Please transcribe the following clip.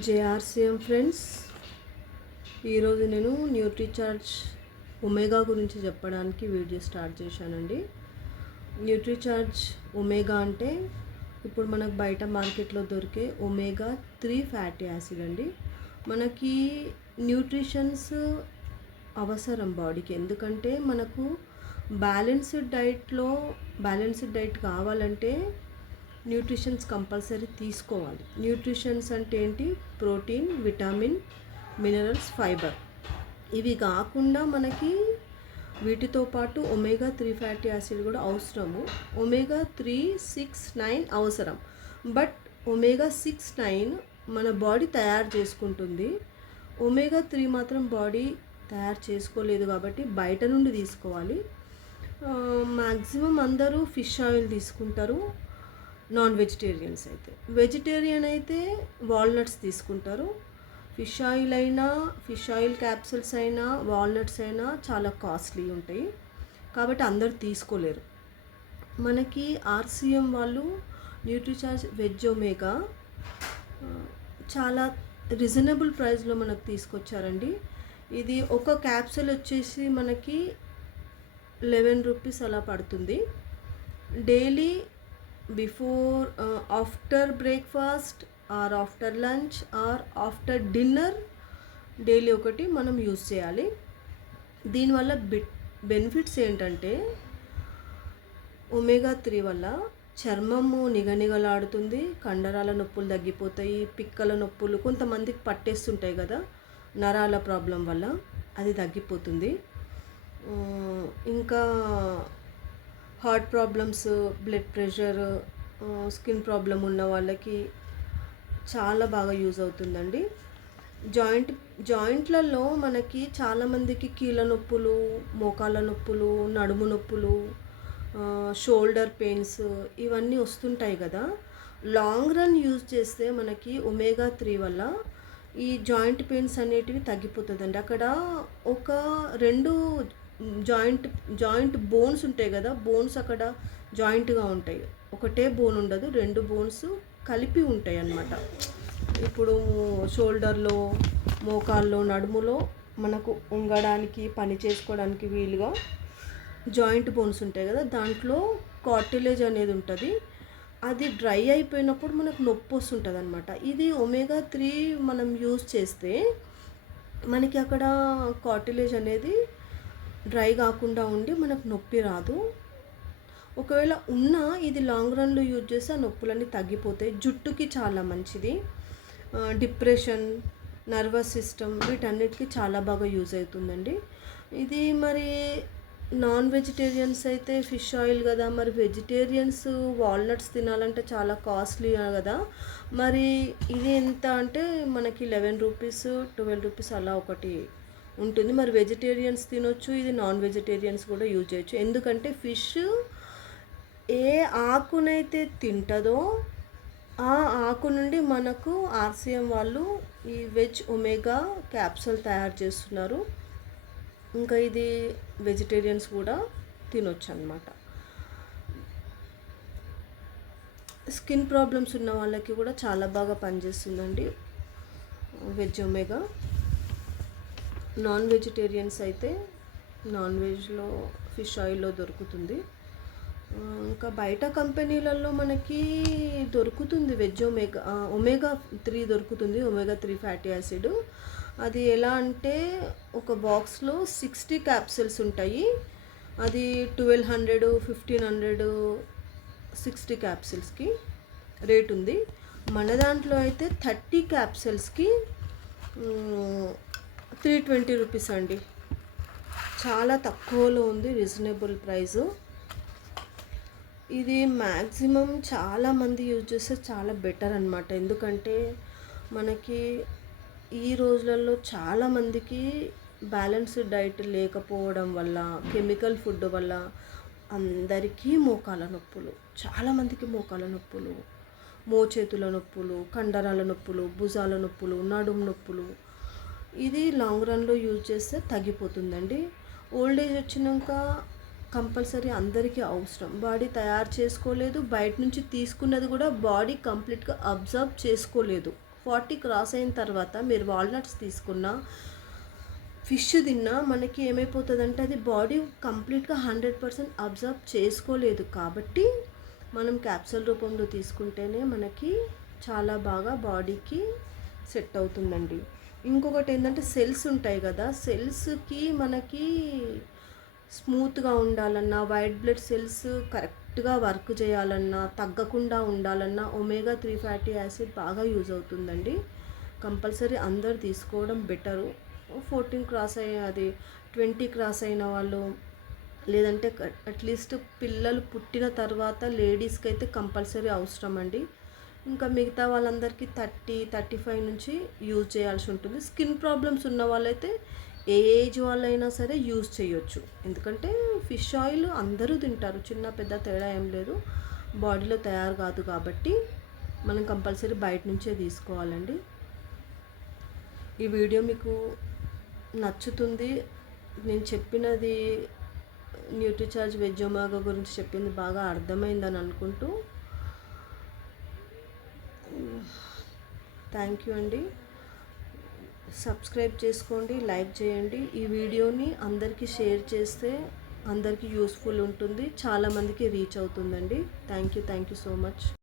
JRCM friends, ఈరోజు నేను న్యూట్రీచార్జ్ omega గురించి చెప్పడానికి వీడియో స్టార్ట్ చేశానండి. న్యూట్రీచార్జ్ ఒమేగా అంటే ఇప్పుడు మనకు బయట మార్కెట్లో దొరికే ఒమేగా 3 ఫ్యాటీ యాసిడ్ అండి. మనకి న్యూట్రిషన్స్ అవసరం బాడీకి, ఎందుకంటే మనకు బ్యాలెన్స్డ్ డైట్ కావాలంటే న్యూట్రిషన్స్ కంపల్సరీ తీసుకోవాలి. న్యూట్రిషన్స్ అంటే ఏంటి? Protein, vitamin, minerals, fibre. ఇవి కాకుండా మనకి వీటితో పాటు ఒమేగా 3 ఫ్యాటీ యాసిడ్ కూడా అవసరము. ఒమేగా 3, 6, 9 అవసరం. బట్ ఒమేగా 6, 9 మన బాడీ తయారు చేసుకుంటుంది. ఒమేగా 3 మాత్రం బాడీ తయారు చేసుకోలేదు కాబట్టి బయట నుండి తీసుకోవాలి. మ్యాక్సిమం అందరూ ఫిష్ ఆయిల్ తీసుకుంటారు. నాన్ వెజిటేరియన్స్ అయితే, వెజిటేరియన్ అయితే వాల్నట్స్ తీసుకుంటారు. ఫిష్ ఆయిల్ క్యాప్సూల్స్ అయినా వాల్నట్స్ అయినా చాలా కాస్ట్లీ ఉంటాయి కాబట్టి అందరు తీసుకోలేరు. మనకి ఆర్సీఎం వాళ్ళు న్యూట్రీచార్జ్ వెజ్ ఒమేగా చాలా రీజనబుల్ ప్రైస్లో మనకు తీసుకొచ్చారండి. ఇది ఒక క్యాప్సూల్ వచ్చేసి మనకి 11 రూపీస్ అలా పడుతుంది. Daily before, after breakfast or after lunch or after dinner daily ఒకటి మనం యూజ్ చేయాలి. దీనివల్ల బెనిఫిట్స్ ఏంటంటే ఒమేగా 3 వల్ల చర్మము నిగనిగలాడుతుంది, కండరాల నొప్పులు తగ్గిపోతాయి, పిక్కల నొప్పులు కొంతమందికి పట్టేస్తుంటాయి కదా నరాల ప్రాబ్లం వల్ల, అది తగ్గిపోతుంది. ఇంకా heart problems, blood pressure, skin problem ఉన్న వాళ్ళకి చాలా బాగా యూజ్ అవుతుందండి. జాయింట్లలో మనకి చాలామందికి కీళ్ళ నొప్పులు, మోకాళ్ళ నొప్పులు, నడుము నొప్పులు, షోల్డర్ పెయిన్స్ ఇవన్నీ వస్తుంటాయి కదా. లాంగ్ రన్ యూజ్ చేస్తే మనకి ఒమేగా 3 వల్ల ఈ జాయింట్ పెయిన్స్ అనేటివి తగ్గిపోతుందండి. అక్కడ ఒక 2 జాయింట్ బోన్స్ ఉంటాయి కదా, బోన్స్ అక్కడ జాయింట్గా ఉంటాయి. ఒకటే బోన్ ఉండదు, 2 బోన్స్ కలిపి ఉంటాయి అన్నమాట. ఇప్పుడు షోల్డర్లో, మోకాల్లో, నడుములో మనకు ఉంగడానికి, పని చేసుకోవడానికి వీలుగా జాయింట్ బోన్స్ ఉంటాయి కదా, దాంట్లో కార్టిలేజ్ అనేది ఉంటుంది. అది డ్రై అయిపోయినప్పుడు మనకు నొప్పి వస్తుంటుంది అనమాట. ఇది ఒమేగా 3 మనం యూజ్ చేస్తే మనకి అక్కడ కార్టిలేజ్ అనేది డ్రై కాకుండా ఉండి మనకు నొప్పి రాదు. ఒకవేళ ఉన్నా ఇది లాంగ్ రన్లో యూజ్ చేస్తే ఆ నొప్పులన్నీ తగ్గిపోతాయి. జుట్టుకి చాలా మంచిది. డిప్రెషన్, నర్వస్ సిస్టమ్ వీటన్నిటికీ చాలా బాగా యూజ్ అవుతుందండి ఇది. మరి నాన్ వెజిటేరియన్స్ అయితే ఫిష్ ఆయిల్ కదా, మరి వెజిటేరియన్స్ వాల్నట్స్ తినాలంటే చాలా కాస్ట్లీ కదా. మరి ఇది ఎంత అంటే మనకి 11 రూపీస్, 12 రూపీస్ అలా ఒకటి ఉంటుంది. మరి వెజిటేరియన్స్ తినొచ్చు, ఇది నాన్ వెజిటేరియన్స్ కూడా యూజ్ చేయొచ్చు. ఎందుకంటే ఫిష్ ఏ ఆకునైతే తింటుందో ఆ ఆకు నుండి మనకు ఆర్సీఎం వాళ్ళు ఈ వెజ్ ఒమేగా క్యాప్సూల్ తయారు చేస్తున్నారు. ఇంకా ఇది వెజిటేరియన్స్ కూడా తినొచ్చు అన్నమాట. స్కిన్ ప్రాబ్లమ్స్ ఉన్న వాళ్ళకి కూడా చాలా బాగా పనిచేస్తుందండి వెజ్ ఒమేగా. నాన్ వెజిటేరియన్స్ అయితే నాన్ వెజ్లో ఫిష్ ఆయిల్లో దొరుకుతుంది. ఇంకా బయట కంపెనీలలో మనకి దొరుకుతుంది వెజ్ ఒమేగా 3 దొరుకుతుంది, ఒమేగా 3 ఫ్యాటీ యాసిడ్. అది ఎలా అంటే ఒక బాక్స్లో 60 క్యాప్సూల్స్ ఉంటాయి. అది 1200, 1500, 60 క్యాప్సూల్స్కి రేట్ ఉంది. మన దాంట్లో అయితే 30 క్యాప్సూల్స్కి 320 రూపీస్ అండి. చాలా తక్కువలో ఉంది, రీజనబుల్ ప్రైజు. ఇది మ్యాక్సిమం చాలామంది యూజ్ చేస్తే చాలా బెటర్ అనమాట. ఎందుకంటే మనకి ఈ రోజులలో చాలామందికి బ్యాలెన్స్డ్ డైట్ లేకపోవడం వల్ల, కెమికల్ ఫుడ్ వల్ల అందరికీ మోకాళ్ళ నొప్పులు, చాలామందికి మోకాళ్ళ నొప్పులు, మోచేతుల నొప్పులు, కండరాల నొప్పులు, భుజాల నొప్పులు, నడుము నొప్పులు. ఇది లాంగ్ రన్లో యూజ్ చేస్తే తగ్గిపోతుందండి. ఓల్డ్ ఏజ్ వచ్చినాక కంపల్సరీ అందరికీ అవసరం. బాడీ తయారు చేసుకోలేదు, బయట నుంచి తీసుకున్నది కూడా బాడీ కంప్లీట్గా అబ్జర్వ్ చేసుకోలేదు. 40 క్రాస్ అయిన తర్వాత మీరు వాల్నట్స్ తీసుకున్న, ఫిష్ తిన్నా మనకి ఏమైపోతుందంటే అది బాడీ కంప్లీట్గా 100% అబ్జర్వ్ చేసుకోలేదు. కాబట్టి మనం క్యాప్సూల్ రూపంలో తీసుకుంటేనే మనకి చాలా బాగా బాడీకి సెట్ అవుతుందండి. ఇంకొకటి ఏంటంటే సెల్స్ ఉంటాయి కదా, సెల్స్కి మనకి స్మూత్గా ఉండాలన్నా, వైట్ బ్లడ్ సెల్స్ కరెక్ట్గా వర్క్ చేయాలన్నా, తగ్గకుండా ఉండాలన్నా omega-3 ఫ్యాటీ యాసిడ్ బాగా యూజ్ అవుతుందండి. కంపల్సరీ అందరు తీసుకోవడం బెటరు. 14 క్రాస్ అయ్యే అది 20 క్రాస్ అయిన వాళ్ళు, లేదంటే అట్లీస్ట్ పిల్లలు పుట్టిన తర్వాత లేడీస్కి అయితే కంపల్సరీ అవసరం అండి. ఇంకా మిగతా వాళ్ళందరికీ 30-35 నుంచి యూజ్ చేయాల్సి ఉంటుంది. స్కిన్ ప్రాబ్లమ్స్ ఉన్న వాళ్ళైతే ఏ ఏజ్ వాళ్ళైనా సరే యూజ్ చేయొచ్చు. ఎందుకంటే ఫిష్ ఆయిల్ అందరూ తింటారు, చిన్న పెద్ద తేడా ఏం లేదు, బాడీలో తయారు కాదు కాబట్టి మనం కంపల్సరీ బయట నుంచే తీసుకోవాలండి. ఈ వీడియో మీకు నచ్చుతుంది. నేను చెప్పినది న్యూట్రిచార్జ్ వెజ్ ఒమేగా గురించి చెప్పింది బాగా అర్థమైందని అనుకుంటూ థ్యాంక్ యూ అండి. సబ్స్క్రైబ్ చేసుకోండి, లైక్ చేయండి. ఈ వీడియోని అందరికీ షేర్ చేస్తే అందరికీ యూస్ఫుల్ ఉంటుంది, చాలామందికి రీచ్ అవుతుందండి. Thank you so much.